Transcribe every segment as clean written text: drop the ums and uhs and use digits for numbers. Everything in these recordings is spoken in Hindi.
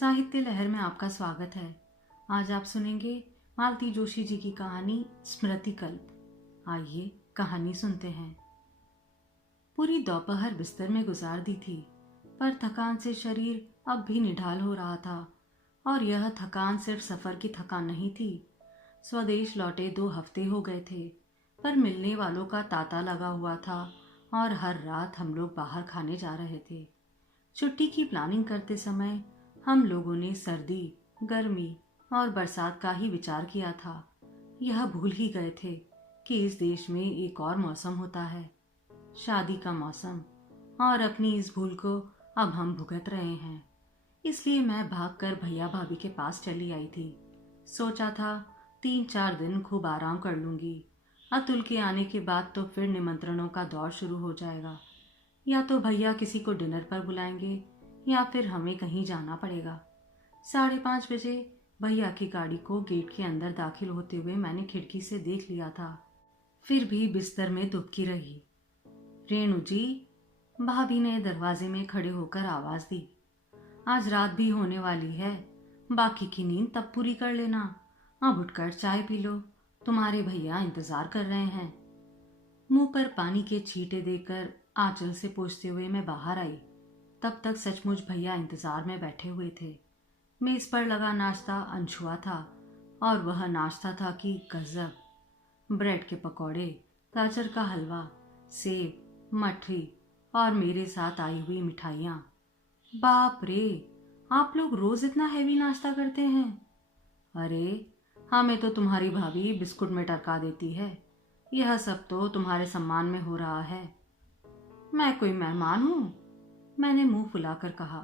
साहित्य लहर में आपका स्वागत है। आज आप सुनेंगे मालती जोशी जी की कहानी स्मृतिकल्प। आइए कहानी सुनते हैं। पूरी दोपहर बिस्तर में गुजार दी थी, पर थकान से शरीर अब भी निढाल हो रहा था। और यह थकान सिर्फ सफर की थकान नहीं थी। स्वदेश लौटे 2 हफ्ते हो गए थे, पर मिलने वालों का तांता लगा हुआ था और हर रात हम लोग बाहर खाने जा रहे थे। छुट्टी की प्लानिंग करते समय हम लोगों ने सर्दी, गर्मी और बरसात का ही विचार किया था। यह भूल ही गए थे कि इस देश में एक और मौसम होता है, शादी का मौसम। और अपनी इस भूल को अब हम भुगत रहे हैं। इसलिए मैं भागकर भैया भाभी के पास चली आई थी। सोचा था 3-4 दिन खूब आराम कर लूंगी। अतुल के आने के बाद तो फिर निमंत्रणों का दौर शुरू हो जाएगा। या तो भैया किसी को डिनर पर बुलाएंगे या फिर हमें कहीं जाना पड़ेगा। 5:30 बजे भैया की गाड़ी को गेट के अंदर दाखिल होते हुए मैंने खिड़की से देख लिया था। फिर भी बिस्तर में दुबकी रही। रेणु जी, भाभी ने दरवाजे में खड़े होकर आवाज दी। आज रात भी होने वाली है, बाकी की नींद तब पूरी कर लेना। अब उठकर चाय पी लो, तुम्हारे भैया इंतजार कर रहे हैं। मुंह पर पानी के छींटे देकर आंचल से पोंछते हुए मैं बाहर आई। तब तक सचमुच भैया इंतजार में बैठे हुए थे। मेज पर लगा नाश्ता अनछुआ था, और वह नाश्ता था कि गजब। ब्रेड के पकौड़े, गाजर का हलवा, सेब, मठरी और मेरे साथ आई हुई मिठाइयाँ। बाप रे, आप लोग रोज इतना हैवी नाश्ता करते हैं? अरे, हमें तो तुम्हारी भाभी बिस्कुट में टरका देती है। यह सब तो तुम्हारे सम्मान में हो रहा है। मैं कोई मेहमान हूँ? मैंने मुंह फुलाकर कहा।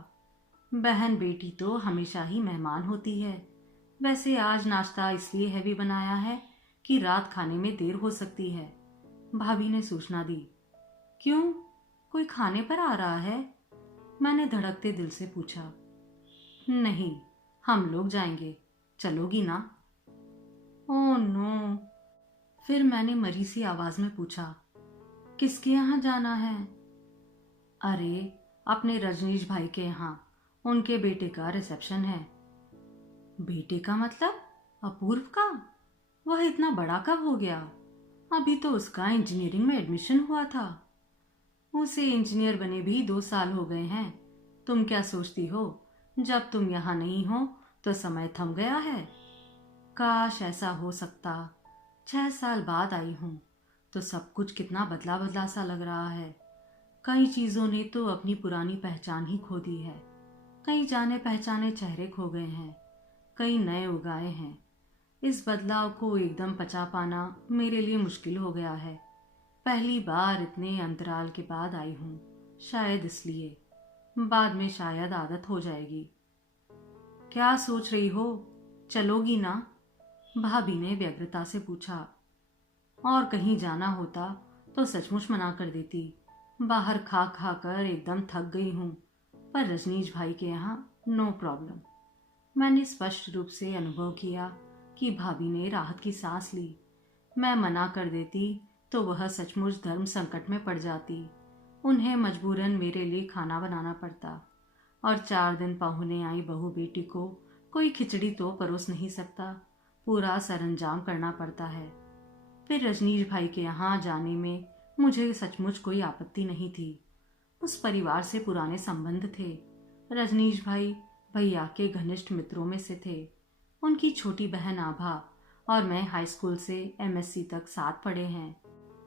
बहन बेटी तो हमेशा ही मेहमान होती है। वैसे आज नाश्ता इसलिए हैवी बनाया है कि रात खाने में देर हो सकती है, भाभी ने सूचना दी। क्यों, कोई खाने पर आ रहा है? मैंने धड़कते दिल से पूछा। नहीं, हम लोग जाएंगे, चलोगी ना? Oh no. फिर मैंने मरी सी आवाज में पूछा, किसके यहाँ जाना है? अरे, अपने रजनीश भाई के यहाँ, उनके बेटे का रिसेप्शन है। बेटे का मतलब अपूर्व का? वह इतना बड़ा कब हो गया? अभी तो उसका इंजीनियरिंग में एडमिशन हुआ था। उसे इंजीनियर बने भी 2 साल हो गए हैं। तुम क्या सोचती हो, जब तुम यहाँ नहीं हो तो समय थम गया है? काश ऐसा हो सकता। 6 साल बाद आई हूँ तो सब कुछ कितना बदला बदला सा लग रहा है। कई चीजों ने तो अपनी पुरानी पहचान ही खो दी है। कई जाने पहचाने चेहरे खो गए हैं, कई नए उगाए हैं। इस बदलाव को एकदम पचा पाना मेरे लिए मुश्किल हो गया है। पहली बार इतने अंतराल के बाद आई हूँ, शायद इसलिए। बाद में शायद आदत हो जाएगी। क्या सोच रही हो, चलोगी ना? भाभी ने व्यग्रता से पूछा। और कहीं जाना होता तो सचमुच मना कर देती। बाहर खा खा कर एकदम थक गई हूँ, पर रजनीश भाई के यहाँ नो प्रॉब्लम। मैंने स्पष्ट रूप से अनुभव किया कि भाभी ने राहत की सांस ली। मैं मना कर देती तो वह सचमुच धर्म संकट में पड़ जाती। उन्हें मजबूरन मेरे लिए खाना बनाना पड़ता, और 4 दिन पहुने आई बहू बेटी को कोई खिचड़ी तो परोस नहीं सकता, पूरा सरंजाम करना पड़ता है। फिर रजनीश भाई के यहाँ जाने में मुझे सचमुच कोई आपत्ति नहीं थी। उस परिवार से पुराने संबंध थे। रजनीश भाई भैया के घनिष्ठ मित्रों में से थे। उनकी छोटी बहन आभा और मैं हाई स्कूल से एमएससी तक साथ पढ़े हैं।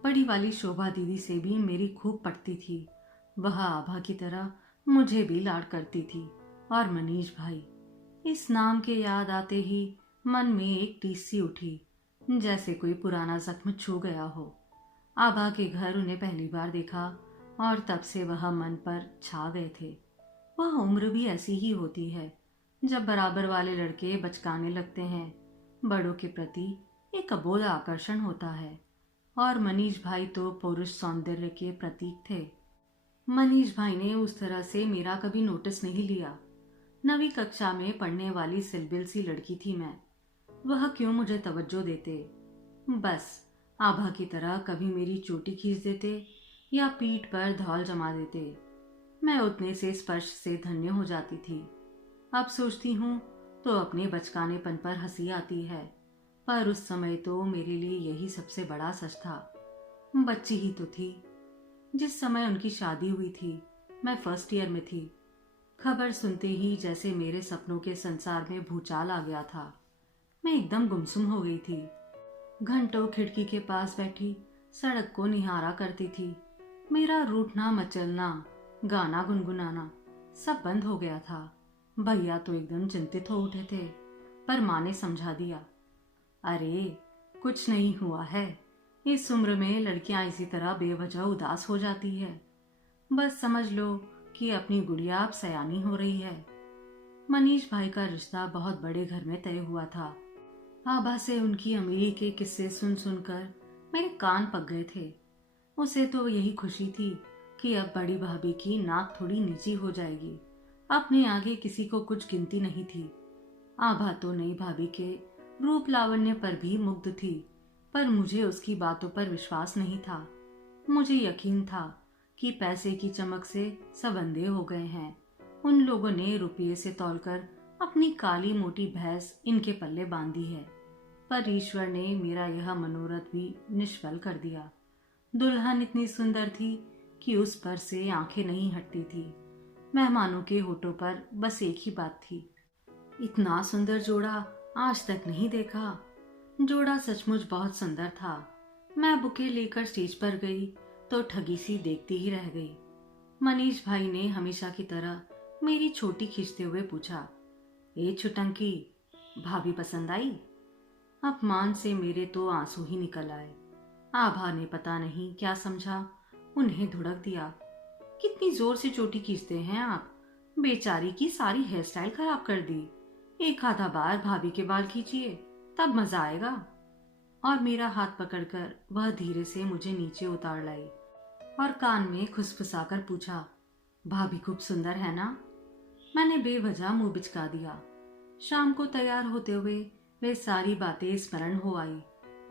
बड़ी वाली शोभा दीदी से भी मेरी खूब पटती थी। वह आभा की तरह मुझे भी लाड करती थी। और मनीष भाई, इस नाम के याद आते ही मन में एक टीस सी उठी, जैसे कोई पुराना जख्म छू गया हो। आभा के घर उन्हें पहली बार देखा और तब से वह मन पर छा गए थे। वह उम्र भी ऐसी ही होती है जब बराबर वाले लड़के बचकाने लगते हैं। बड़ों के प्रति एक अबोध आकर्षण होता है, और मनीष भाई तो पुरुष सौंदर्य के प्रतीक थे। मनीष भाई ने उस तरह से मेरा कभी नोटिस नहीं लिया। 9वीं कक्षा में पढ़ने वाली सिलबिल सी लड़की थी मैं। वह क्यों मुझे तवज्जो देते? बस आभा की तरह कभी मेरी चोटी खींच देते या पीठ पर धौल जमा देते। मैं उतने से स्पर्श से धन्य हो जाती थी। अब सोचती हूँ तो अपने बचकानेपन पर हंसी आती है, पर उस समय तो मेरे लिए यही सबसे बड़ा सच था। बच्ची ही तो थी। जिस समय उनकी शादी हुई थी मैं फर्स्ट ईयर में थी। खबर सुनते ही जैसे मेरे सपनों के संसार में भूचाल आ गया था। मैं एकदम गुमसुम हो गई थी। घंटों खिड़की के पास बैठी सड़क को निहारा करती थी। मेरा रूठना मचलना, गाना गुनगुनाना सब बंद हो गया था। भैया तो एकदम चिंतित हो उठे थे, पर माँ ने समझा दिया, अरे कुछ नहीं हुआ है। इस उम्र में लड़कियां इसी तरह बेवजह उदास हो जाती है। बस समझ लो कि अपनी गुड़िया अब सयानी हो रही है। मनीष भाई का रिश्ता बहुत बड़े घर में तय हुआ था। आभा से उनकी अमीरी के किस्से सुन सुनकर मेरे कान पक गए थे। उसे तो यही खुशी थी कि अब बड़ी भाभी की नाक थोड़ी नीची हो जाएगी। अपने आगे किसी को कुछ गिनती नहीं थी। आभा तो नई भाभी के रूप लावण्य पर भी मुग्ध थी, पर मुझे उसकी बातों पर विश्वास नहीं था। मुझे यकीन था कि पैसे की चमक से सब अंधे हो गए हैं। उन लोगों ने रुपये से तौलकर अपनी काली मोटी भैंस इनके पल्ले बांधी है। पर ईश्वर ने मेरा यह मनोरथ भी निष्फल कर दिया। दुल्हन इतनी सुंदर थी कि उस पर से आंखें नहीं हटती थी। मेहमानों के होठों पर बस एक ही बात थी, इतना सुंदर जोड़ा आज तक नहीं देखा। जोड़ा सचमुच बहुत सुंदर था। मैं बुके लेकर स्टेज पर गई तो ठगी सी देखती ही रह गई। मनीष भाई ने हमेशा की तरह मेरी छोटी खींचते हुए पूछा, ए छुटंकी, भाभी पसंद आई? अपमान से मेरे तो आंसू ही निकल आए। आभा ने पता नहीं क्या समझा, उन्हें धुड़क दिया, कितनी जोर से चोटी खींचते हैं आप? बेचारी की सारी हेयर स्टाइल खराब कर दी। एक आधा बार भाभी के बाल खींचिए, तब मजा आएगा। और मेरा हाथ पकड़कर वह धीरे से मुझे नीचे उतार लाई और कान में खुसफुसाकर पूछा, भाभी खूब सुंदर है ना? मैंने बेवजह मुंह बिचका दिया। शाम को तैयार होते हुए वे सारी बातें स्मरण हो आई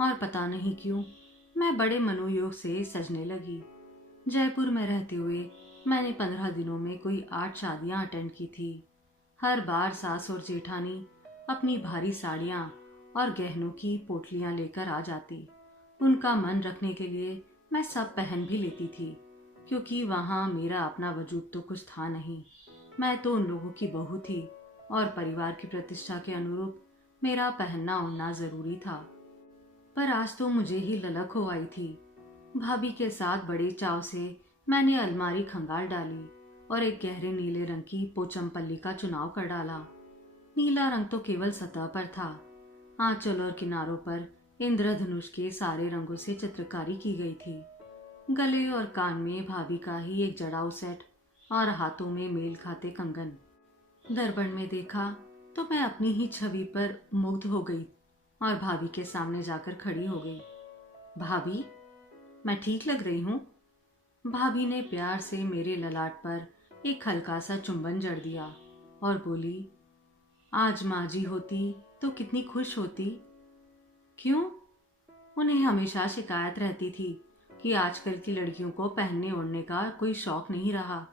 और पता नहीं क्यों मैं बड़े मनोयोग से सजने लगी। जयपुर में रहते हुए मैंने 15 दिनों में कोई 8 शादियां अटेंड की थी। हर बार सास और जेठानी अपनी भारी साड़ियां और गहनों की पोटलियां लेकर आ जाती। उनका मन रखने के लिए मैं सब पहन भी लेती थी, क्योंकि वहां मेरा अपना वजूद तो कुछ था नहीं। मैं तो उन लोगों की बहू थी और परिवार की प्रतिष्ठा के अनुरूप मेरा पहनना ओढ़ना जरूरी था। पर आज तो मुझे ही ललक हो आई थी। भाभी के साथ बड़े चाव से मैंने अलमारी खंगाल डाली और एक गहरे नीले रंग की पोचमपल्ली का चुनाव कर डाला। नीला रंग तो केवल सतह पर था। आंचल और किनारों पर इंद्रधनुष के सारे रंगों से चित्रकारी की गई थी। गले और कान में भाभी का ही एक जड़ाऊ सेट और हाथों में मेल खाते कंगन। दर्पण में देखा तो मैं अपनी ही छवि पर मुग्ध हो गई और भाभी के सामने जाकर खड़ी हो गई। भाभी, मैं ठीक लग रही हूँ? भाभी ने प्यार से मेरे ललाट पर एक हल्का सा चुंबन जड़ दिया और बोली, आज माँ जी होती तो कितनी खुश होती। क्यों? उन्हें हमेशा शिकायत रहती थी कि आजकल की लड़कियों को पहनने ओढ़ने का कोई शौक नहीं रहा,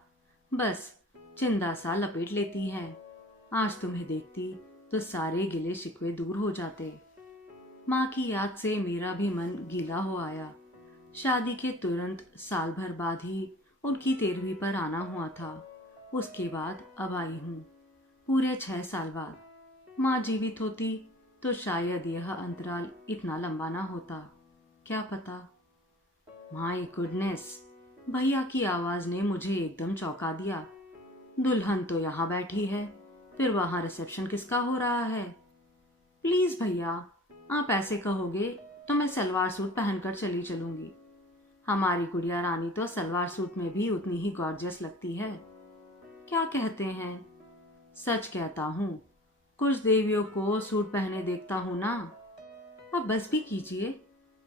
बस चिंदा सा लपेट लेती है। आज तुम्हें देखती तो सारे गिले शिकवे दूर हो जाते। माँ की याद से मेरा भी मन गीला हो आया। शादी के तुरंत साल भर बाद ही उनकी 13वीं पर आना हुआ था। उसके बाद अब आई हूँ, पूरे 6 साल बाद। माँ जीवित होती तो शायद यह अंतराल इतना लंबा ना होता, क्या पता। माय गुडनेस, भैया की आवाज ने मुझे एकदम चौंका दिया। दुल्हन तो यहाँ बैठी है, फिर वहां रिसेप्शन किसका हो रहा है? प्लीज भैया, आप ऐसे कहोगे तो मैं सलवार सूट पहनकर चली चलूंगी। हमारी गुड़िया रानी तो सलवार सूट में भी उतनी ही गॉर्जियस लगती है। क्या कहते हैं? सच कहता हूँ, कुछ देवियों को सूट पहने देखता हूँ ना। अब बस भी कीजिए,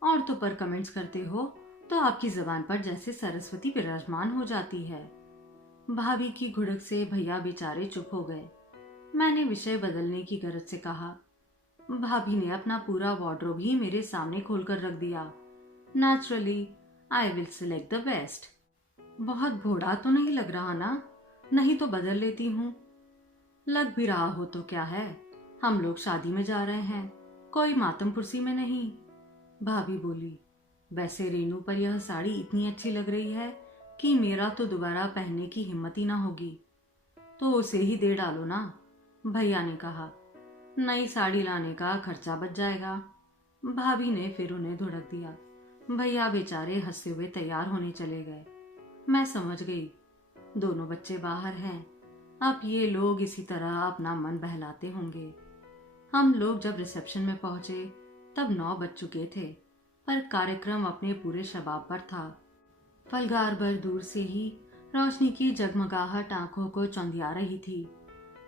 और तो पर कमेंट्स करते हो तो आपकी जबान पर जैसे सरस्वती विराजमान हो जाती है। भाभी की घुड़क से भैया बेचारे चुप हो गए। मैंने विषय बदलने की गरज से कहा, भाभी ने अपना पूरा वार्डरोब ही मेरे सामने खोलकर रख दिया। Naturally I will select the best. बहुत भोड़ा तो नहीं लग रहा ना? नहीं तो बदल लेती हूँ। लग भी रहा हो तो क्या है, हम लोग शादी में जा रहे हैं, कोई मातम कुर्सी में नहीं। भाभी बोली, वैसे रेनू पर यह साड़ी इतनी अच्छी लग रही है कि मेरा तो दोबारा पहनने की हिम्मत ही ना होगी। तो उसे ही दे डालो ना, भैया ने कहा। नई साड़ी लाने का खर्चा बच जाएगा। भाभी ने फिर उन्हें धुड़क दिया। भैया बेचारे हंसते हुए तैयार होने चले गए। मैं समझ गई, दोनों बच्चे बाहर हैं, अब ये लोग इसी तरह अपना मन बहलाते होंगे। हम लोग जब रिसेप्शन में पहुंचे तब 9 बज चुके थे, पर कार्यक्रम अपने पूरे शबाब पर था। फलगार भर दूर से ही रोशनी की जगमगाहट आंखों को चौंधिया रही थी।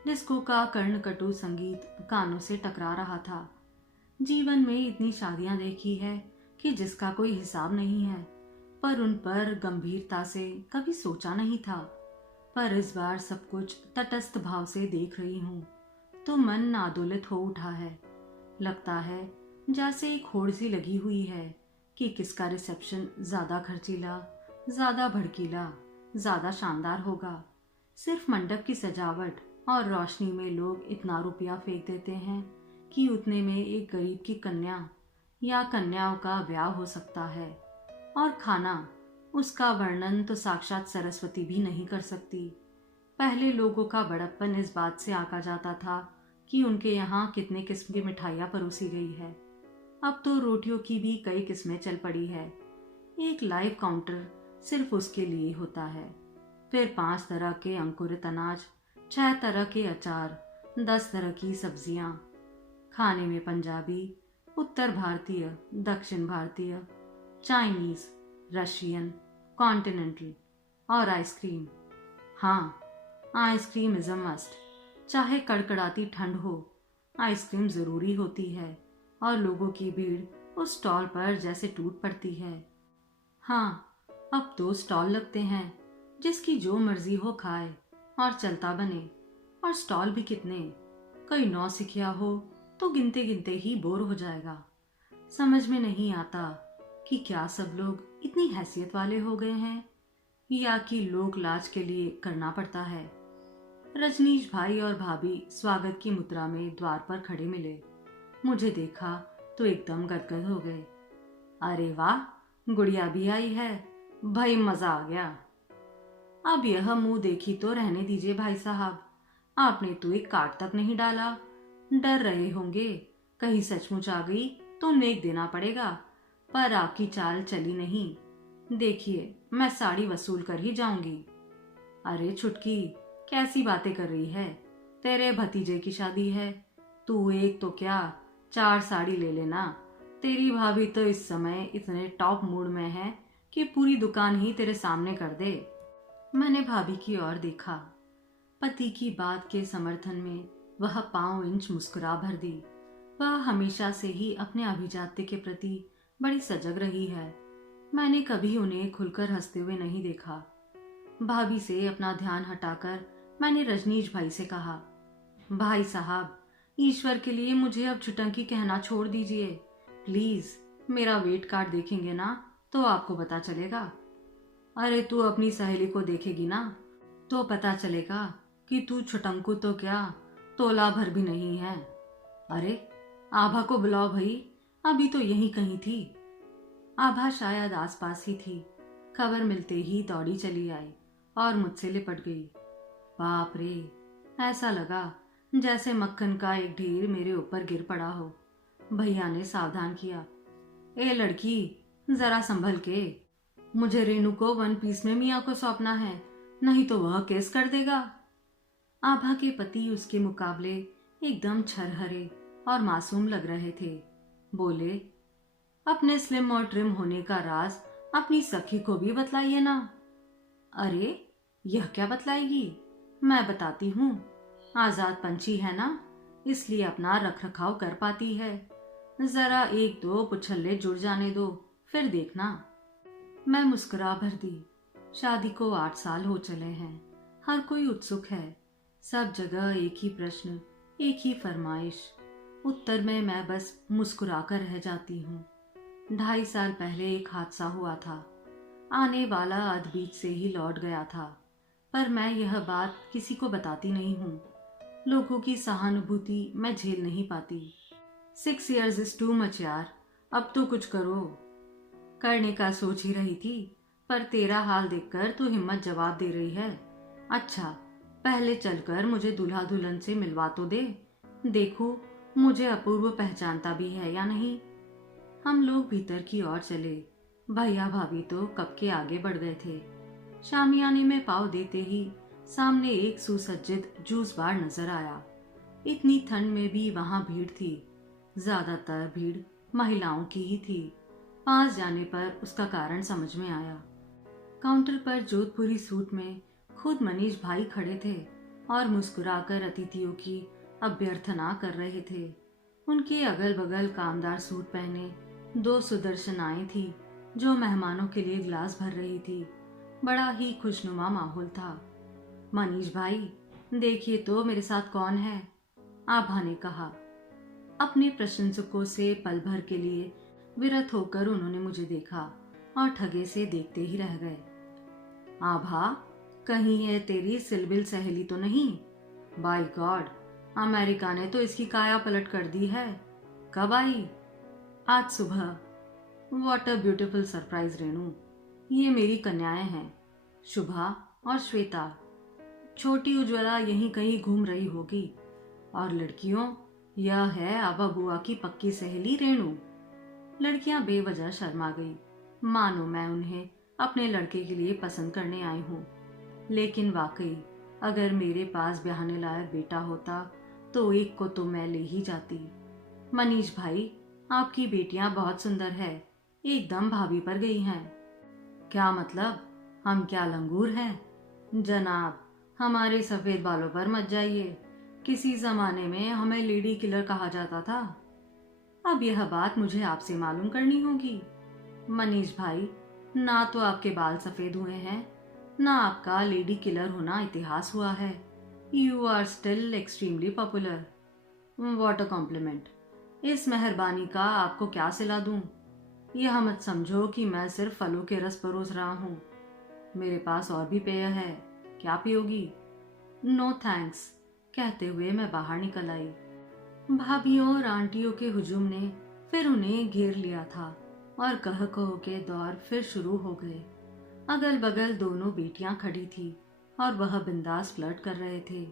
डिस्को का कर्णकटु संगीत कानों से टकरा रहा था। जीवन में इतनी शादियां देखी है कि जिसका कोई हिसाब नहीं है, पर उन पर गंभीरता से कभी सोचा नहीं था। पर इस बार सब कुछ तटस्थ भाव से देख रही हूँ तो मन आंदोलित हो उठा है। लगता है जैसे एक होड़ सी लगी हुई है कि किसका रिसेप्शन ज्यादा खर्चीला, ज्यादा भड़कीला, ज्यादा शानदार होगा। सिर्फ मंडप की सजावट और रोशनी में लोग इतना रुपया फेंक देते हैं कि उतने में एक गरीब की कन्या या कन्याओं का ब्याह हो सकता है। और खाना, उसका वर्णन तो साक्षात सरस्वती भी नहीं कर सकती। पहले लोगों का बड़प्पन इस बात से आका जाता था कि उनके यहाँ कितने किस्म की मिठाइयाँ परोसी गई है। अब तो रोटियों की भी कई किस्में चल पड़ी है। एक लाइव काउंटर सिर्फ उसके लिए होता है। फिर 5 तरह के अंकुरित अनाज, 6 तरह के अचार, 10 तरह की सब्जियां। खाने में पंजाबी, उत्तर भारतीय, दक्षिण भारतीय, चाइनीज, रशियन, कॉन्टिनेंटल और आइसक्रीम। हाँ, आइसक्रीम इज अ मस्ट। चाहे कड़कड़ाती ठंड हो, आइसक्रीम जरूरी होती है और लोगों की भीड़ उस स्टॉल पर जैसे टूट पड़ती है। हाँ, अब तो स्टॉल लगते हैं, जिसकी जो मर्जी हो खाए और चलता बने। और स्टॉल भी कितने, कोई नौसिखिया हो तो गिनते गिनते ही बोर हो जाएगा। समझ में नहीं आता कि क्या सब लोग इतनी हैसियत वाले हो गए हैं या कि लोक लाज के लिए करना पड़ता है। रजनीश भाई और भाभी स्वागत की मुद्रा में द्वार पर खड़े मिले। मुझे देखा तो एकदम गदगद हो गए। अरे वाह, गुड़िया भी आई है, भाई मजा आ गया। अब यह मुंह देखी तो रहने दीजिए भाई साहब, आपने तो एक कार्ड तक नहीं डाला। डर रहे होंगे कहीं सचमुच आ गई तो नेक देना पड़ेगा, पर आपकी चाल चली नहीं। देखिए, मैं साड़ी वसूल कर ही जाऊंगी। अरे छुटकी, कैसी बातें कर रही है, तेरे भतीजे की शादी है, तू एक तो क्या 4 साड़ी ले लेना। तेरी भाभी तो इस समय इतने टॉप मूड में है कि पूरी दुकान ही तेरे सामने कर दे। मैंने भाभी की ओर देखा। पति की बात के समर्थन में वह 5 इंच मुस्कुरा भर दी। वह हमेशा से ही अपने अभिजात्य के प्रति बड़ी सजग रही है। मैंने कभी उन्हें खुलकर हंसते हुए नहीं देखा। भाभी से अपना ध्यान हटाकर मैंने रजनीश भाई से कहा, भाई साहब, ईश्वर के लिए मुझे अब छुटंकी कहना छोड़ दीजिए प्लीज। मेरा वेट कार्ड देखेंगे ना तो आपको पता चलेगा। अरे तू अपनी सहेली को देखेगी ना तो पता चलेगा कि तू छुटंकू तो क्या, तोला भर भी नहीं है। अरे आभा को बुलाओ भाई, अभी तो यहीं कहीं थी। आभा शायद आसपास ही थी। खबर मिलते ही दौड़ी चली आई और मुझसे लिपट गई। बाप रे, ऐसा लगा जैसे मक्खन का एक ढेर मेरे ऊपर गिर पड़ा हो। भैया ने सावधान किया, ए लड़की, जरा संभल के। मुझे रेनू को 1 पीस में मियाँ को सौंपना है, नहीं तो वह केस कर देगा। आभा के पति उसके मुकाबले एकदम छरहरे और मासूम लग रहे थे। बोले, अपने स्लिम और ट्रिम होने का राज अपनी सखी को भी बतलाइए ना। अरे यह क्या बतलाएगी, मैं बताती हूँ। आजाद पंछी है ना, इसलिए अपना रख रखाव कर पाती है। जरा 1-2 पुछल्ले जुड़ जाने दो, फिर देखना। मैं मुस्कुरा भर दी। शादी को 8 साल हो चले हैं। हर कोई उत्सुक है, सब जगह एक ही प्रश्न, एक ही फरमाइश। उत्तर में मैं बस मुस्कुरा कर रह जाती हूँ। 2.5 साल पहले एक हादसा हुआ था। आने वाला अध बीच से ही लौट गया था, पर मैं यह बात किसी को बताती नहीं हूँ। लोगों की सहानुभूति मैं झेल नहीं पाती। 6 years इज टू मच यार, अब तो कुछ करो। करने का सोच ही रही थी, पर तेरा हाल देखकर तू हिम्मत जवाब दे रही है। अच्छा, पहले चलकर मुझे दूल्हा दुल्हन से मिलवा तो दे, देखो मुझे अपूर्व पहचानता भी है या नहीं। हम लोग भीतर की ओर चले। भैया भाभी तो कब के आगे बढ़ गए थे। शामियाने में पाँव देते ही सामने एक सुसज्जित जूस बार नजर आया। इतनी ठंड में भी वहां भीड़ थी। ज्यादातर भीड़ महिलाओं की ही थी। पास जाने पर उसका कारण समझ में आया। काउंटर पर जोधपुरी सूट में खुद मनीष भाई खड़े थे और मुस्कुराकर अतिथियों की अभ्यर्थना कर रहे थे। उनके अगल बगल कामदार सूट पहने 2 सुदर्शनाएं थी जो मेहमानों के लिए गिलास भर रही थी। बड़ा ही खुशनुमा माहौल था। मनीष भाई, देखिए तो मेरे साथ कौन है, आभा ने कहा। अपने प्रशंसकों से पल भर के लिए विरत होकर उन्होंने मुझे देखा और ठगे से देखते ही रह गए। आभा, कहीं ये तेरी सिलबिल सहेली तो नहीं? बाय गॉड, अमेरिका ने तो इसकी काया पलट कर दी है। कब आई? आज सुबह। What a beautiful surprise Renu. ये मेरी कन्याएं हैं, शुभा और श्वेता। छोटी उज्ज्वला यहीं कहीं घूम रही होगी। और लड़कियों, यह है आभा बुआ की पक्की सहेली रेणु। लड़कियां बेवजह शर्मा गई, मानो मैं उन्हें अपने लड़के के लिए पसंद करने आई हूँ। लेकिन वाकई अगर मेरे पास ब्याहने लायक बेटा होता तो एक को तो मैं ले ही जाती। मनीष भाई, आपकी बेटियां बहुत सुंदर है, एकदम भाभी पर गई हैं। क्या मतलब? हम क्या लंगूर हैं? जनाब, हमारे सफेद बालों पर मत जाइए। किसी जमाने में हमें लेडी किलर कहा जाता था। अब यह बात मुझे आपसे मालूम करनी होगी। मनीष भाई, ना तो आपके बाल सफेद हुए हैं, ना आपका लेडी किलर होना इतिहास हुआ है। You are still extremely popular. What a compliment. इस मेहरबानी का आपको क्या सिला दूं? यह मत समझो कि मैं सिर्फ फलों के रस परोस रहा हूँ। मेरे पास और भी पेय है, क्या पियोगी? नो थैंक्स, कहते हुए मैं बाहर निकल आई। भाभियों और आंटियों के हुजूम ने फिर उन्हें घेर लिया था और कह कहो के दौर फिर शुरू हो गए। अगल बगल दोनों बेटियां खड़ी थी और वह बिंदास फ्लर्ट कर रहे थे।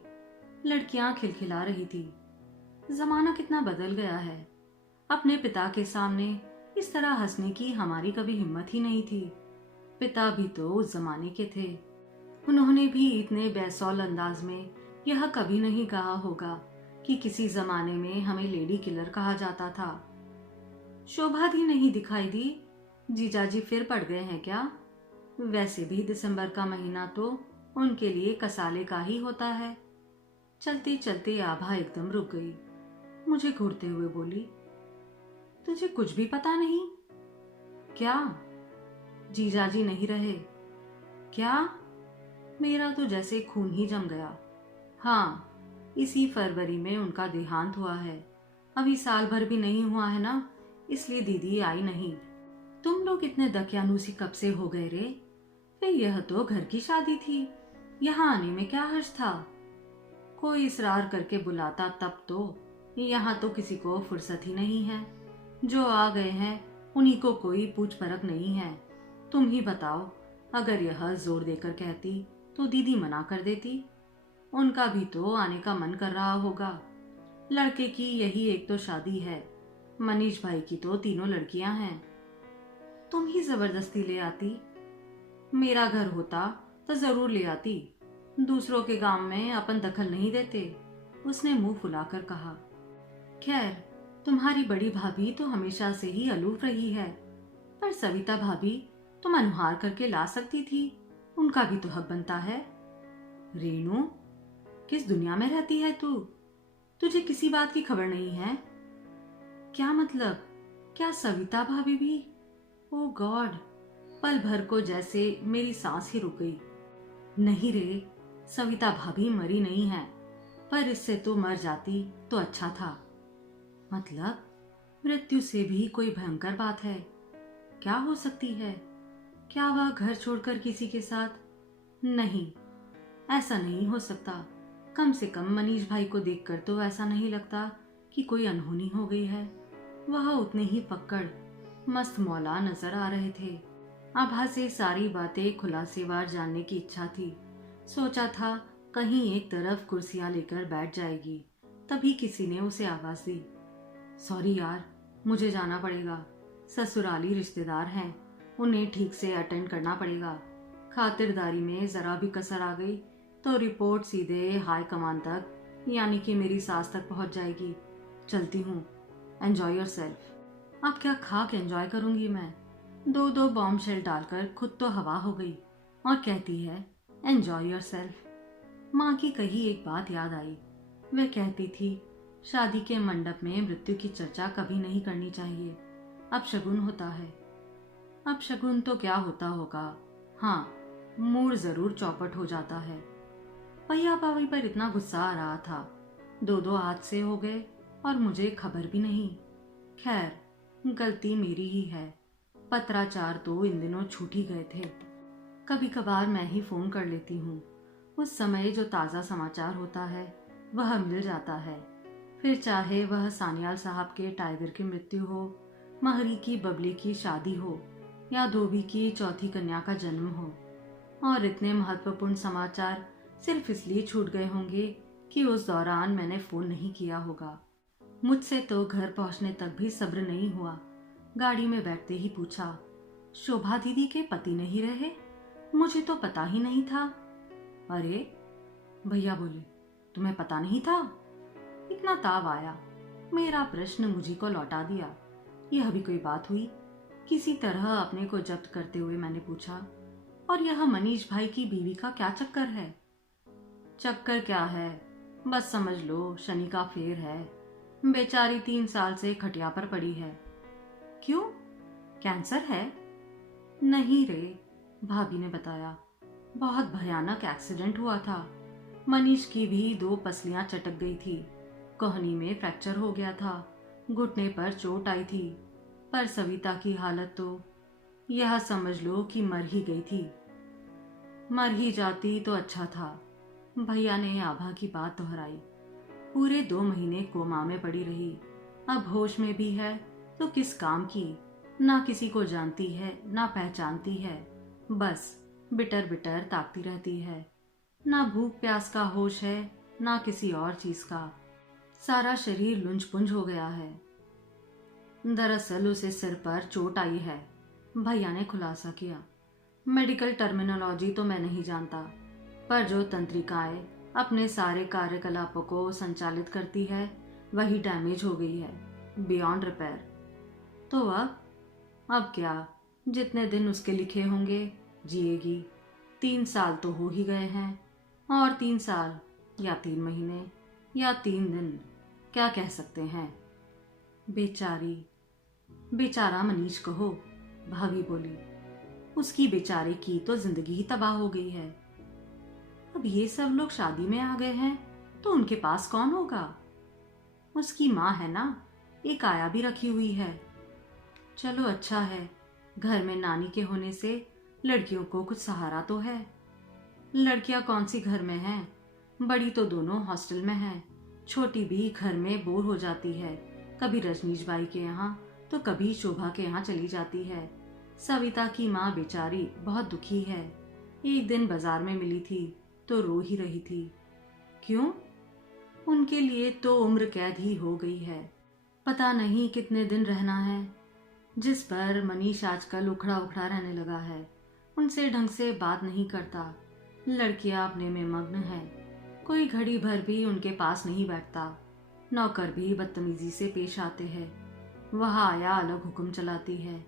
लड़कियां खिलखिला रही थी। जमाना कितना बदल गया है। अपने पिता के सामने इस तरह हंसने की हमारी कभी हिम्मत ही नहीं थी। पिता भी तो उस जमाने के थे। उन्होंने भी इतने बेसौल अंदाज में यह कभी नहीं कहा होगा कि किसी जमाने में हमें लेडी किलर कहा जाता था। शोभा भी नहीं दिखाई दी। जीजाजी फिर पड़ गए हैं क्या? वैसे भी दिसंबर का महीना तो उनके लिए कसाले का ही होता है। चलते चलते आभा एकदम रुक गई। मुझे घूरते हुए बोली, तुझे कुछ भी पता नहीं? क्या? जीजाजी नहीं रहे? क्या? मेरा तो जैसे खून ही जम गया। हाँ, इसी फरवरी में उनका देहांत हुआ है। अभी साल भर भी नहीं हुआ है ना, इसलिए दीदी आई नहीं। तुम लोग इतने दकियानूसी कब से हो गए रे? फिर यह तो घर की शादी थी, यहाँ आने में क्या हर्ज था? कोई इसरार करके बुलाता तब तो। यहाँ तो किसी को फुर्सत ही नहीं है। जो आ गए हैं उन्हीं को कोई पूछ परख नहीं है। तुम ही बताओ, अगर यह जोर देकर कहती तो दीदी मना कर देती। उनका भी तो आने का मन कर रहा होगा। लड़के की यही एक तो शादी है। मनीष भाई की तो 3 लड़कियां हैं। तुम ही जबरदस्ती ले आती। मेरा घर होता तो जरूर ले आती। दूसरों के गांव में अपन दखल नहीं देते, उसने मुंह फुलाकर कहा। खैर, तुम्हारी बड़ी भाभी तो हमेशा से ही अलूफ रही है, पर सविता भाभी तुम अनुहार करके ला सकती थी, उनका भी तो हक बनता है। रेणु, किस दुनिया में रहती है तू? तुझे किसी बात की खबर नहीं है? क्या मतलब? क्या सविता भाभी भी? ओ गॉड, पल भर को जैसे मेरी सांस ही रुक गई। नहीं रे, सविता भाभी मरी नहीं है, पर इससे तो मर जाती तो अच्छा था। मतलब मृत्यु से भी कोई भयंकर बात है? क्या हो सकती है? क्या वह घर छोड़कर किसी के साथ? नहीं, ऐसा नहीं हो सकता। कम से कम मनीष भाई को देखकर तो ऐसा नहीं लगता कि कोई अनहोनी हो गई है। वह उतने ही पक्कड़ मस्त मौला नजर आ रहे थे। आभा से सारी बातें खुलासेवार जानने की इच्छा थी। सोचा था कहीं एक तरफ कुर्सियां लेकर बैठ जाएगी, तभी किसी ने उसे आवाज दी। सॉरी यार, मुझे जाना पड़ेगा। ससुराली रिश्तेदार हैं, उन्हें ठीक से अटेंड करना पड़ेगा। खातिरदारी में जरा भी कसर आ गई तो रिपोर्ट सीधे हाई कमान तक, यानी कि मेरी सास तक पहुंच जाएगी। चलती हूँ, एंजॉय योर सेल्फ। अब क्या खा के एंजॉय करूंगी मैं। दो दो बॉम्ब शेल डालकर खुद तो हवा हो गई और कहती है एंजॉय योर सेल्फ। माँ की कही एक बात याद आई। वह कहती थी शादी के मंडप में मृत्यु की चर्चा कभी नहीं करनी चाहिए। अब शगुन होता है। अब शगुन तो क्या होता होगा, हाँ, मूड जरूर चौपट हो जाता है। भैया भाभी पर इतना गुस्सा आ रहा था, दो दो हाथ से हो गए और मुझे खबर भी नहीं। खैर, गलती मेरी ही है। पत्राचार तो इन दिनों छूट ही गए थे। कभी कभार मैं ही फोन कर लेती हूँ। उस समय जो ताज़ा समाचार होता है वह मिल जाता है। फिर चाहे वह सानियाल साहब के टाइगर की मृत्यु हो, महरी की बबली की शादी हो या धोबी की चौथी कन्या का जन्म हो। और इतने महत्वपूर्ण समाचार सिर्फ इसलिए छूट गए होंगे कि उस दौरान मैंने फोन नहीं किया होगा। मुझसे तो घर पहुंचने तक भी सब्र नहीं हुआ। गाड़ी में बैठते ही पूछा, शोभा दीदी के पति नहीं रहे? मुझे तो पता ही नहीं था। अरे, भैया बोले, तुम्हें पता नहीं था? इतना ताव आया। मेरा प्रश्न मुझी को लौटा दिया। यह भी कोई बात हुई? किसी तरह अपने को जब्त करते हुए मैंने पूछा, और यह मनीष भाई की बीवी का क्या चक्कर है? चक्कर क्या है, बस समझ लो शनि का फेर है। बेचारी 3 साल से खटिया पर पड़ी है। क्यों, कैंसर है? नहीं रे, भाभी ने बताया, बहुत भयानक एक्सीडेंट हुआ था। मनीष की भी 2 पसलियां चटक गई थी। कोहनी में फ्रैक्चर हो गया था। घुटने पर चोट आई थी। पर सविता की हालत तो यह समझ लो कि मर ही गई थी। मर ही जाती तो अच्छा था। भैया ने आभा की बात दोहराई। पूरे 2 महीने कोमा में पड़ी रही। अब होश में भी है तो किस काम की। ना किसी को जानती है ना पहचानती है। बस बिटर बिटर ताकती रहती है। ना भूख प्यास का होश है ना किसी और चीज का। सारा शरीर लुंज पुंज हो गया है। दरअसल उसे सिर पर चोट आई है, भैया ने खुलासा किया। मेडिकल टर्मिनोलॉजी तो मैं नहीं जानता, पर जो तंत्रिकाएं अपने सारे कार्यकलापों को संचालित करती है वही डैमेज हो गई है, बियॉन्ड रिपेयर। तो अब क्या, जितने दिन उसके लिखे होंगे जिएगी। 3 साल तो हो ही गए हैं, और 3 साल या 3 महीने या 3 दिन, क्या कह सकते हैं। बेचारी, बेचारा मनीष कहो, भाभी बोली। उसकी बेचारे की तो जिंदगी ही तबाह हो गई है। अब ये सब लोग शादी में आ गए हैं तो उनके पास कौन होगा? उसकी माँ है ना, एक आया भी रखी हुई है। चलो अच्छा है, घर में नानी के होने से लड़कियों को कुछ सहारा तो है। लड़कियां कौन सी घर में हैं? बड़ी तो दोनों हॉस्टल में हैं। छोटी भी घर में बोर हो जाती है। कभी रजनीश बाई के यहाँ तो कभी शोभा के यहाँ चली जाती है। सविता की माँ बेचारी बहुत दुखी है। एक दिन बाजार में मिली थी तो रो ही रही थी। क्यों? उनके लिए तो उम्र कैद ही हो गई है। पता नहीं कितने दिन रहना है। जिस पर मनीष आजकल उखड़ा उखड़ा रहने लगा है। उनसे ढंग से बात नहीं करता। लड़कियां अपने में मग्न है। कोई घड़ी भर भी उनके पास नहीं बैठता। नौकर भी बदतमीजी से पेश आते हैं। वह आया अलग हुक्म चलाती है।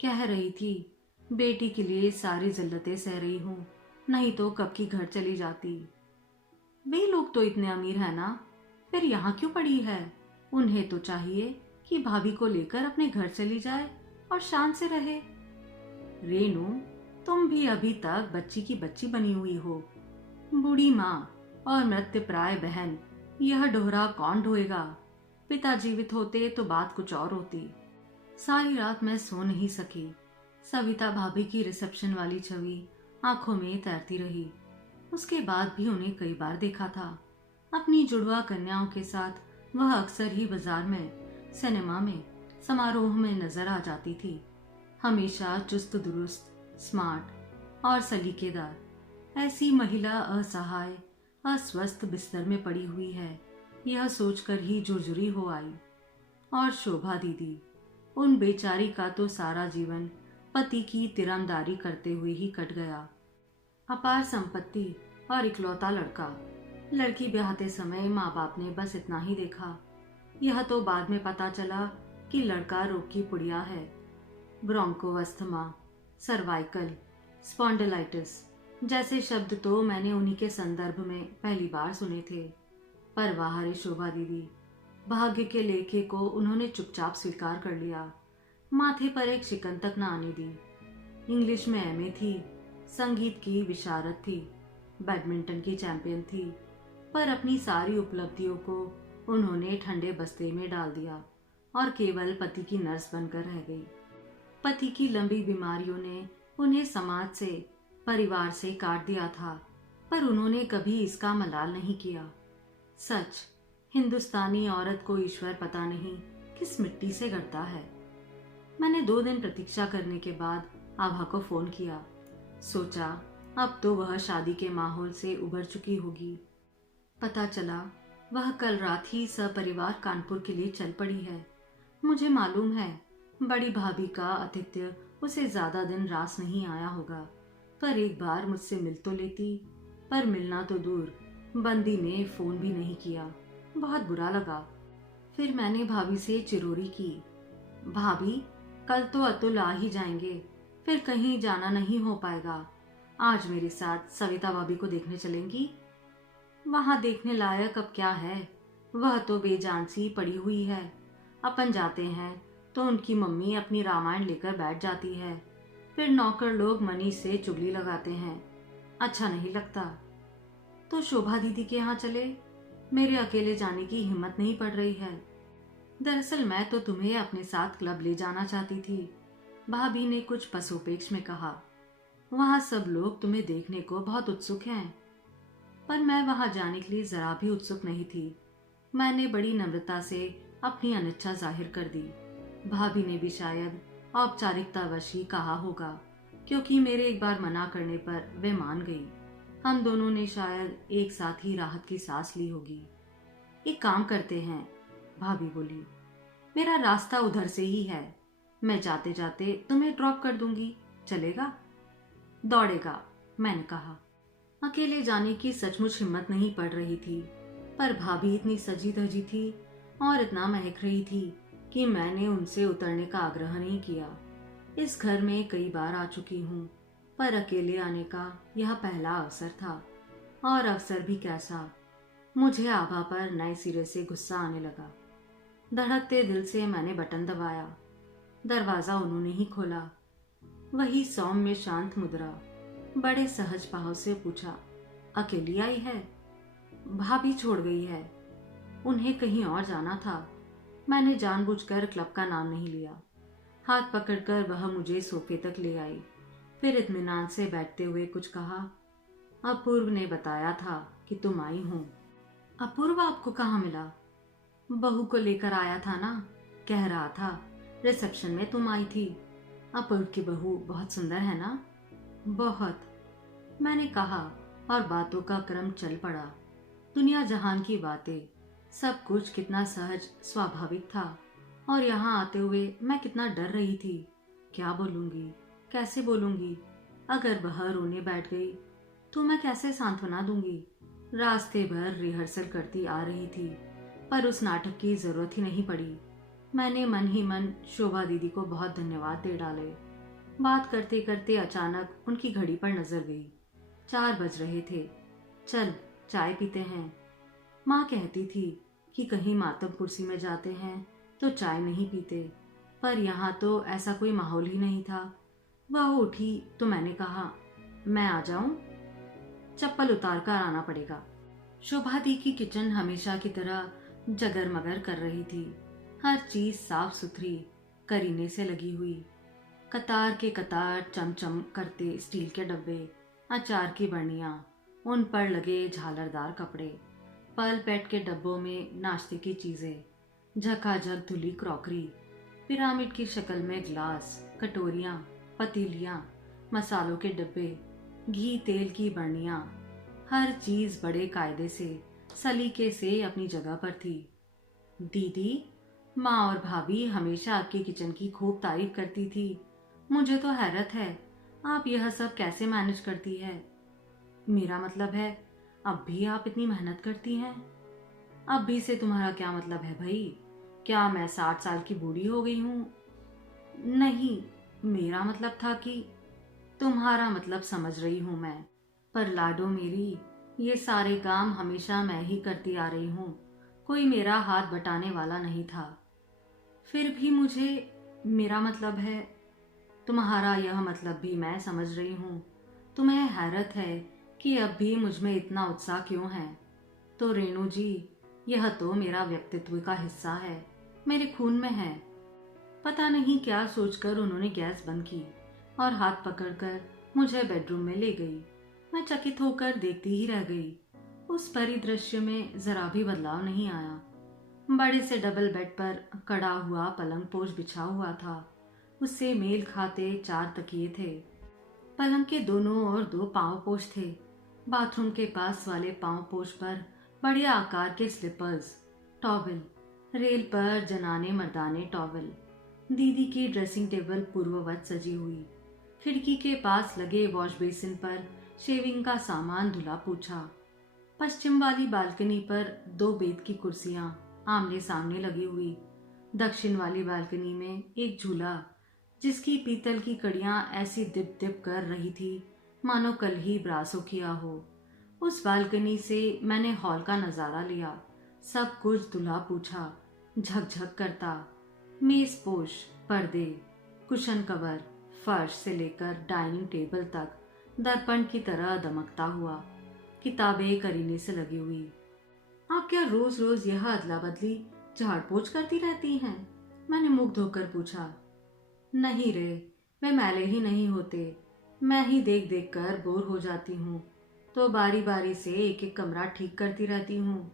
कह रही थी बेटी के लिए सारी जिल्लतें सह रही हूँ, नहीं तो कब की घर चली जाती। वे लोग तो इतने अमीर है ना, फिर यहाँ क्यों पड़ी है? उन्हें तो चाहिए कि भाभी को लेकर अपने घर चली जाए और शान से रहे। रेनू, तुम भी अभी तक बच्ची की बच्ची बनी हुई हो। बूढ़ी माँ और मृत्यप्राय बहन, यह डोहरा कौन ढोएगा? पिता जीवित होते तो बात कुछ और होती। सारी रात मैं सो नहीं सकी। सविता भाभी की रिसेप्शन वाली छवि आंखों में तैरती रही। उसके बाद भी उन्हें कई बार देखा था, अपनी जुड़वा कन्याओं के साथ वह अक्सर ही बाजार में, सिनेमा में, समारोह में नजर आ जाती थी। हमेशा चुस्त दुरुस्त, स्मार्ट और सलीकेदार। ऐसी महिला असहाय, अस्वस्थ बिस्तर में पड़ी हुई है, यह सोचकर ही झुरझुरी हो आई। और शोभा दीदी, उन बेचारी का तो सारा जीवन पति की तिरमदारी करते हुए ही कट गया। अपार संपत्ति और इकलौता लड़का। लड़की ब्याहते समय माँ बाप ने बस इतना ही देखा। यह तो बाद में पता चला कि लड़का रोग की पुड़िया है। ब्रोंकोअस्थमा, सर्वाइकल, स्पॉन्डिलाइटिस जैसे शब्द तो मैंने उन्हीं के संदर्भ में पहली बार सुने थे। पर वाह रे शोभा दीदी, भाग्य के लेखे को उन्होंने चुपचाप स्वीकार कर लिया। माथे पर एक शिकन तक न आने दी। इंग्लिश में एमए थी, संगीत की विशारद थी, बैडमिंटन की चैंपियन थी, पर अपनी सारी उपलब्धियों को उन्होंने ठंडे बस्ते में डाल दिया और केवल पति की नर्स बनकर रह गई। पति की लंबी बीमारियों ने उन्हें समाज से, परिवार से काट दिया था, पर उन्होंने कभी इसका मलाल नहीं किया। सच, हिंदुस्तानी औरत को ईश्वर पता नहीं किस मिट्टी से गढ़ता है। मैंने 2 दिन प्रतीक्षा करने के बाद आभा को फोन किया। सोचा अब तो वह शादी के माहौल से उबर चुकी होगी। पता चला वह कल रात ही सपरिवार कानपुर के लिए चल पड़ी है। मुझे मालूम है बड़ी भाभी का आतिथ्य उसे ज्यादा दिन रास नहीं आया होगा, पर एक बार मुझसे मिल तो लेती। पर मिलना तो दूर, बंदी ने फोन भी नहीं किया। बहुत बुरा लगा। फिर मैंने भाभी से चिरोरी की, भाभी कल तो अतुल आ ही जाएंगे, फिर कहीं जाना नहीं हो पाएगा। आज मेरे साथ सविता भाभी को देखने चलेंगी? वहां देखने लायक अब क्या है, वह तो बेजान सी पड़ी हुई है। अपन जाते हैं तो उनकी मम्मी अपनी रामायण लेकर बैठ जाती है, फिर नौकर लोग मनी से चुगली लगाते हैं। अच्छा नहीं लगता। तो शोभा दीदी के यहाँ चले, मेरे अकेले जाने की हिम्मत नहीं पड़ रही है। दरअसल मैं तो तुम्हें अपने साथ क्लब ले जाना चाहती थी, भाभी ने कुछ पसोपेक्ष में कहा। वहां सब लोग तुम्हें देखने को बहुत उत्सुक हैं। पर मैं वहां जाने के लिए जरा भी उत्सुक नहीं थी। मैंने बड़ी नम्रता से अपनी अनिच्छा जाहिर कर दी। भाभी ने भी शायद औपचारिकतावश ही कहा होगा, क्योंकि मेरे एक बार मना करने पर वे मान गई। हम दोनों ने शायद एक साथ ही राहत की सांस ली होगी। एक काम करते हैं, भाभी बोली, मेरा रास्ता उधर से ही है, मैं जाते जाते तुम्हें ड्रॉप कर दूंगी, चलेगा? दौड़ेगा, मैंने कहा। अकेले जाने की सचमुच हिम्मत नहीं पड़ रही थी, पर भाभी इतनी सजी धजी थी और इतना महक रही थी कि मैंने उनसे उतरने का आग्रह नहीं किया। इस घर में कई बार आ चुकी हूँ, पर अकेले आने का यह पहला अवसर था। और अवसर भी कैसा। मुझे आभा पर नए सिरे से गुस्सा आने लगा। धड़कते दिल से मैंने बटन दबाया। दरवाजा उन्होंने ही खोला। वही सौम्य शांत मुद्रा, बड़े सहज भाव से पूछा, अकेली आई है? भाभी छोड़ गई है, उन्हें कहीं और जाना था। मैंने जानबूझकर क्लब का नाम नहीं लिया। हाथ पकड़कर वह मुझे सोफे तक ले आई, फिर इत्मीनान से बैठते हुए कुछ कहा। अपूर्व ने बताया था कि तुम आई हो। अपूर्व आपको कहाँ मिला? बहू को लेकर आया था ना, कह रहा था रिसेप्शन में तुम आई थी। अपूर्व की बहू बहुत सुंदर है ना? बहुत, मैंने कहा, और बातों का क्रम चल पड़ा। दुनिया जहान की बातें, सब कुछ कितना सहज स्वाभाविक था। और यहाँ आते हुए मैं कितना डर रही थी। क्या बोलूंगी, कैसे बोलूंगी? अगर वह रोने बैठ गई तो मैं कैसे सांत्वना दूंगी? रास्ते भर रिहर्सल करती आ रही थी, पर उस नाटक की जरूरत ही नहीं पड़ी। मैंने मन ही मन शोभा दीदी को बहुत धन्यवाद दे डाले। बात करते करते अचानक उनकी घड़ी पर नजर गई। 4 बज रहे थे। चल चाय पीते हैं। माँ कहती थी कि कहीं मातम कुर्सी में जाते हैं तो चाय नहीं पीते, पर यहाँ तो ऐसा कोई माहौल ही नहीं था। वह उठी तो मैंने कहा, मैं आ जाऊं? चप्पल उतार कर आना पड़ेगा। शोभा दी की किचन हमेशा की तरह जगर मगर कर रही थी। हर चीज साफ सुथरी, करीने से लगी हुई। कतार के कतार चमचम करते स्टील के डब्बे, अचार की बर्नियां, उन पर लगे झालरदार कपड़े। पल पेट के डब्बों में नाश्ते की चीजें, झकाझक धुली क्रॉकरी, पिरामिड की शक्ल में ग्लास, कटोरियाँ, पतीलियाँ, मसालों के डब्बे, घी तेल की बर्नियाँ, हर चीज बड़े कायदे से, सलीके से अपनी जगह पर थी। दीदी, माँ और भाभी हमेशा आपकी किचन की खूब तारीफ करती थी। मुझे तो हैरत है, आप यह सब कैसे मैनेज करती है। मेरा मतलब है, अब भी आप इतनी मेहनत करती हैं। अब भी से तुम्हारा क्या मतलब है भाई? क्या मैं 60 साल की बूढ़ी हो गई हूँ? नहीं, मेरा मतलब था कि तुम्हारा मतलब समझ रही हूँ मैं। पर लाडो मेरी, ये सारे काम हमेशा मैं ही करती आ रही हूँ, कोई मेरा हाथ बटाने वाला नहीं था। फिर भी मुझे, मेरा मतलब है, तुम्हारा यह मतलब भी मैं समझ रही हूँ। तुम्हें हैरत है कि अब भी मुझ में इतना उत्साह क्यों है। तो रेणु जी, यह तो मेरा व्यक्तित्व का हिस्सा है, मेरे खून में है। पता नहीं क्या सोचकर उन्होंने गैस बंद की और हाथ पकड़कर मुझे बेडरूम में ले गई। मैं चकित होकर देखती ही रह गई। उस परिदृश्य में जरा भी बदलाव नहीं आया। बड़े से डबल बेड पर कड़ा हुआ पलंग पोश बिछा हुआ था। उससे मेल खाते 4 तकिए थे। पलंग के दोनों ओर 2 पांव पोश थे। बाथरूम के पास वाले पांव पोश पर बढ़िया आकार के स्लीपर्स, टॉवल, रेल पर जनाने मर्दाने टॉवल। दीदी की ड्रेसिंग टेबल पूर्ववत सजी हुई। खिड़की के पास लगे वॉश बेसिन पर शेविंग का सामान धुला पूछा। पश्चिम वाली बालकनी पर 2 बेत की कुर्सियां आमने सामने लगी हुई। दक्षिण वाली बालकनी में एक झूला, जिसकी पीतल की कड़ियां ऐसी दिप दिप कर रही थी मानो कल ही ब्रासो किया हो। उस बालकनी से मैंने हॉल का नजारा लिया। सब कुछ धुला पूछा, झकझक करता। मेज पोश, पर्दे, कुशन कवर, फर्श से लेकर डाइनिंग टेबल तक दर्पण की तरह दमकता हुआ। किताबें करीने से लगी हुई। आप क्या रोज रोज यह अदला बदली झाड़ पोछ करती रहती हैं? मैंने मुख धोकर पूछा। नहीं रे, वे मैले ही नहीं होते। मैं ही देख देख कर बोर हो जाती हूँ, तो बारी बारी से एक एक कमरा ठीक करती रहती हूँ।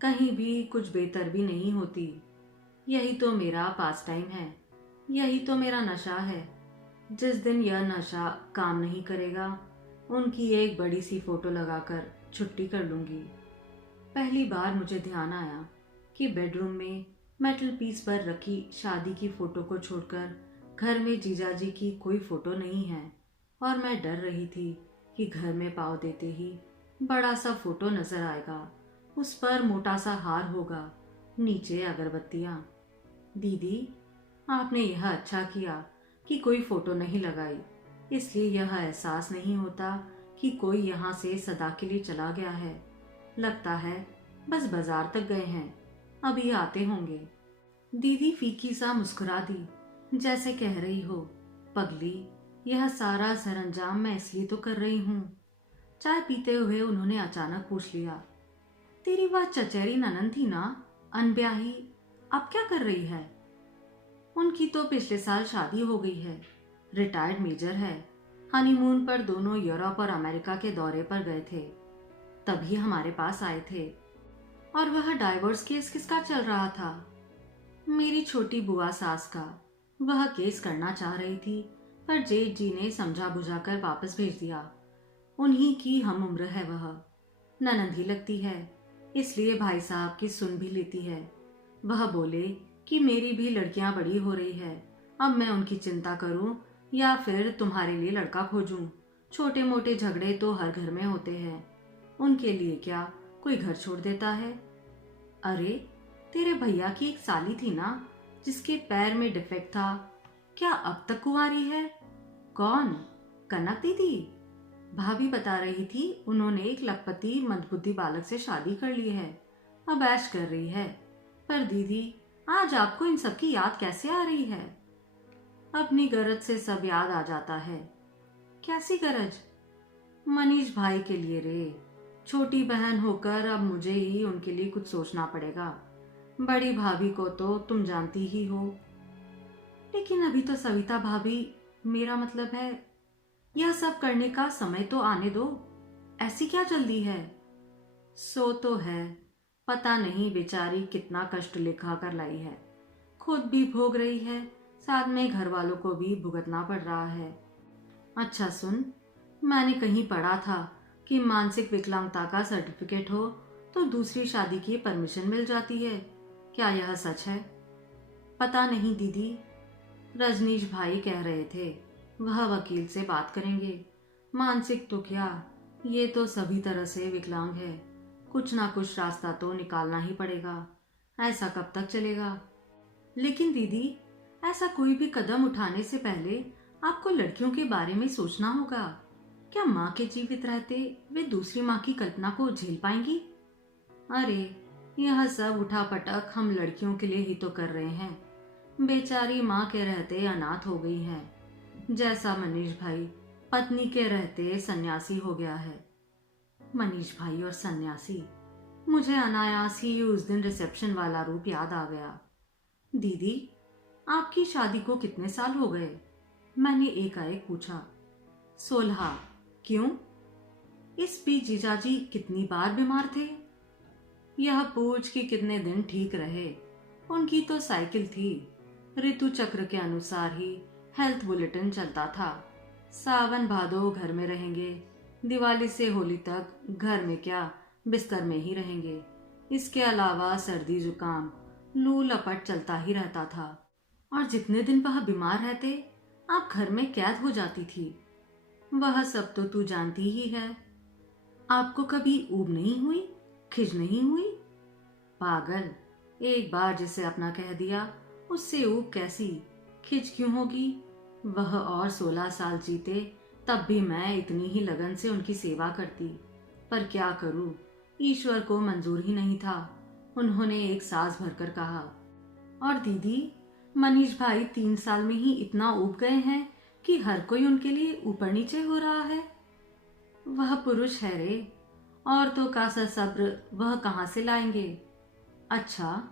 कहीं भी कुछ बेहतर भी नहीं होती। यही तो मेरा पास टाइम है, यही तो मेरा नशा है। जिस दिन यह नशा काम नहीं करेगा, उनकी एक बड़ी सी फोटो लगाकर छुट्टी कर लूंगी। पहली बार मुझे ध्यान आया कि बेडरूम में मेटल पीस पर रखी शादी की फोटो को छोड़कर घर में जीजाजी की कोई फोटो नहीं है, और मैं डर रही थी कि घर में पाँव देते ही बड़ा सा फोटो नजर आएगा। उस पर मोटा सा हार होगा, नीचे अगरबत्तियां। दीदी, आपने यह अच्छा किया कि कोई फोटो नहीं लगाई, इसलिए यह एहसास नहीं होता कि कोई यहाँ से सदा के लिए चला गया है। लगता है बस बाजार तक गए हैं, अभी आते होंगे। दीदी फीकी सा मुस्कुरा दी, जैसे कह रही हो, पगली, यह सारा सरंजाम मैं इसलिए तो कर रही हूँ। चाय पीते हुए उन्होंने अचानक पूछ लिया, तेरी वह चचेरी ननंद थी ना, अनब्याही, अब क्या कर रही है? उनकी तो पिछले साल शादी हो गई है, रिटायर्ड मेजर है। हनीमून पर दोनों यूरोप और अमेरिका के दौरे पर गए थे, तभी हमारे पास आए थे। और वह डाइवोर्स केस किसका चल रहा था? मेरी छोटी बुआ सास का। वह केस करना चाह रही थी, पर जेठ जी ने समझा बुझाकर वापस भेज दिया। उन्हीं की हम उम्र है वह, ननंद ही लगती है, इसलिए भाई साहब की सुन भी लेती है। वह बोले कि मेरी भी लड़कियां बड़ी हो रही है, अब मैं उनकी चिंता करूं या फिर तुम्हारे लिए लड़का खोजूं। छोटे मोटे झगड़े तो हर घर में होते हैं, उनके लिए क्या कोई घर छोड़ देता है? अरे, तेरे भैया की एक साली थी ना, जिसके पैर में डिफेक्ट था, क्या अब तक कुंवारी है? कौन? कनक दीदी? भाभी बता रही थी उन्होंने एक लखपति मंदबुद्धि बालक से शादी कर ली है, अब ऐश कर रही है। पर दीदी, आज आपको इन सब की याद कैसे आ रही है? अपनी गरज से सब याद आ जाता है। कैसी गरज? मनीष भाई के लिए रे। छोटी बहन होकर अब मुझे ही उनके लिए कुछ सोचना पड़ेगा। बड़ी भाभी को तो तुम जानती ही हो। लेकिन अभी तो सविता भाभी, मेरा मतलब है, यह सब करने का समय तो आने दो, ऐसी क्या जल्दी है? सो तो है, पता नहीं बेचारी कितना कष्ट लिखा कर लाई है। खुद भी भोग रही है, साथ में घर वालों को भी भुगतना पड़ रहा है। अच्छा सुन, मैंने कहीं पढ़ा था कि मानसिक विकलांगता का सर्टिफिकेट हो तो दूसरी शादी की परमिशन मिल जाती है। क्या यह सच है? पता नहीं दीदी, रजनीश भाई कह रहे थे वह वकील से बात करेंगे। मानसिक तो क्या, ये तो सभी तरह से विकलांग है। कुछ ना कुछ रास्ता तो निकालना ही पड़ेगा। ऐसा कब तक चलेगा? लेकिन दीदी, ऐसा कोई भी कदम उठाने से पहले आपको लड़कियों के बारे में सोचना होगा। क्या माँ के जीवित रहते वे दूसरी माँ की कल्पना को झेल पाएंगी? अरे, यह सब उठापटक हम लड़कियों के लिए ही तो कर रहे हैं। बेचारी माँ के रहते अनाथ हो गई है, जैसा मनीष भाई पत्नी के रहते सन्यासी हो गया है। मनीष भाई और सन्यासी, मुझे अनायास ही उस दिन रिसेप्शन वाला रूप याद आ गया। दीदी, आपकी शादी को कितने साल हो गए? मैंने एकाएक पूछा। 16। क्यों? इस बीच जीजाजी कितनी बार बीमार थे? यह पूछ कि कितने दिन ठीक रहे। उनकी तो साइकिल थी, ऋतु चक्र के अनुसार ही हेल्थ बुलेटिन चलता था। सावन भादो घर में रहेंगे, दिवाली से होली तक घर में क्या बिस्तर में ही रहेंगे। इसके अलावा सर्दी जुकाम लू लपट चलता ही रहता था। और जितने दिन वह बीमार रहते आप घर में कैद हो जाती थी। वह सब तो तू जानती ही है। आपको कभी ऊब नहीं हुई, खिज नहीं हुई? पागल, एक बार जिसे अपना कह दिया उससे ऊब कैसी, खिज क्यों होगी? वह और 16 साल जीते तब भी मैं इतनी ही लगन से उनकी सेवा करती। पर क्या करूं, ईश्वर को मंजूर ही नहीं था। उन्होंने एक सांस भरकर कहा, और दीदी, मनीष भाई 3 साल में ही इतना ऊब गए हैं कि हर कोई उनके लिए ऊपर नीचे हो रहा है। वह पुरुष है रे, औरतों का सा सब्र वह कहाँ से लाएंगे? अच्छा,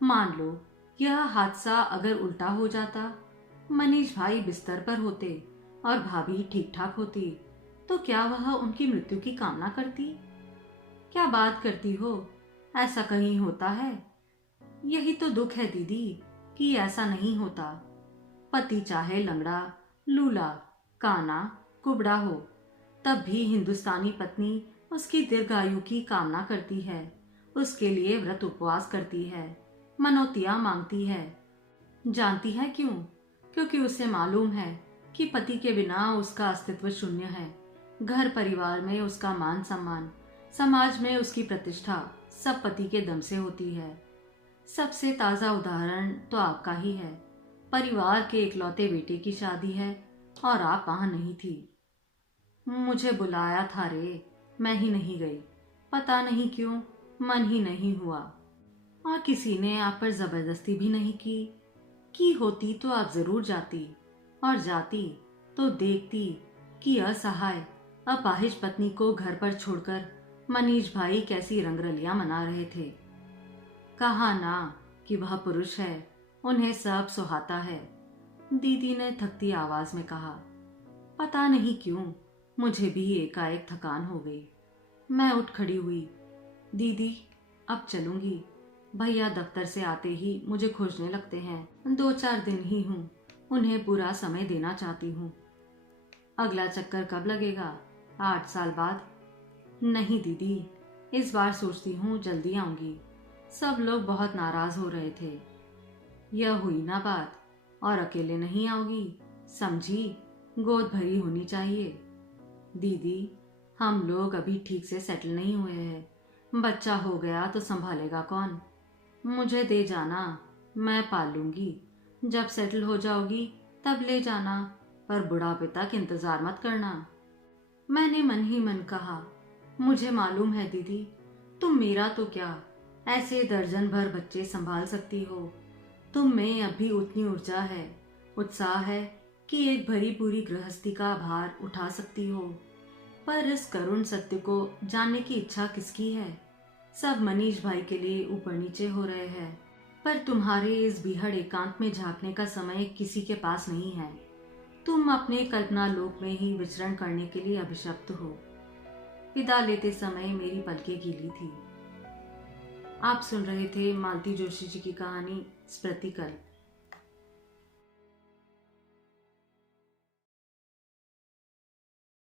मान लो यह हादसा अगर उल्टा हो जाता, मनीष भाई बिस्तर पर होते और भाभी ठीक ठाक होती, तो क्या वह उनकी मृत्यु की कामना करती? क्या बात करती हो, ऐसा कहीं होता है? यही तो दुख है दीदी कि ऐसा नहीं होता। पति चाहे लंगड़ा, लूला, काना, कुबड़ा हो, तब भी हिंदुस्तानी पत्नी उसकी दीर्घायु की कामना करती है, उसके लिए व्रत उपवास करती है, मनौतियां मांगती है। जानती है क्यों? क्योंकि उसे मालूम है कि पति के बिना उसका अस्तित्व शून्य है। घर परिवार में उसका मान सम्मान, समाज में उसकी प्रतिष्ठा सब पति के दम से होती है। सबसे ताजा उदाहरण तो आपका ही है। परिवार के इकलौते बेटे की शादी है और आप वहां नहीं थी। मुझे बुलाया था रे, मैं ही नहीं गई। पता नहीं क्यों, मन ही नहीं हुआ। और किसी ने आप पर जबरदस्ती भी नहीं की होती तो आप जरूर जाती, और जाती तो देखती कि असहाय अपाहिज पत्नी को घर पर छोड़कर मनीष भाई कैसी रंगरलियां मना रहे थे। कहा ना कि वह पुरुष है, उन्हें सब सुहाता है, दीदी ने थकती आवाज में कहा। पता नहीं क्यों मुझे भी एकाएक थकान हो गई। मैं उठ खड़ी हुई। दीदी, अब चलूंगी। भैया दफ्तर से आते ही मुझे खोजने लगते हैं। 2-4 दिन ही हूँ, उन्हें पूरा समय देना चाहती हूँ। अगला चक्कर कब लगेगा? 8 साल बाद? नहीं दीदी, इस बार सोचती हूँ जल्दी आऊंगी। सब लोग बहुत नाराज हो रहे थे। यह हुई ना बात। और अकेले नहीं आओगी, समझी? गोद भरी होनी चाहिए। दीदी, हम लोग अभी ठीक से सेटल नहीं हुए हैं। बच्चा हो गया तो संभालेगा कौन? मुझे दे जाना, मैं पाल लूंगी। जब सेटल हो जाओगी तब ले जाना, पर बुढ़ापे तक इंतजार मत करना। मैंने मन ही मन कहा, मुझे मालूम है दीदी, तुम मेरा तो क्या, ऐसे दर्जन भर बच्चे संभाल सकती हो। तुम में अभी उतनी ऊर्जा है, उत्साह है कि एक भरी पूरी गृहस्थी का भार उठा सकती हो। पर इस करुण सत्य को जानने की इच्छा किसकी है? सब मनीष भाई के लिए ऊपर नीचे हो रहे हैं, पर तुम्हारे इस बीहड़ एकांत में झांकने का समय किसी के पास नहीं है। तुम अपने कल्पना लोक में ही विचरण करने के लिए अभिशप्त हो। विदा लेते समय मेरी पलकें गीली थी। आप सुन रहे थे मालती जोशी जी की कहानी स्मृति कल्प।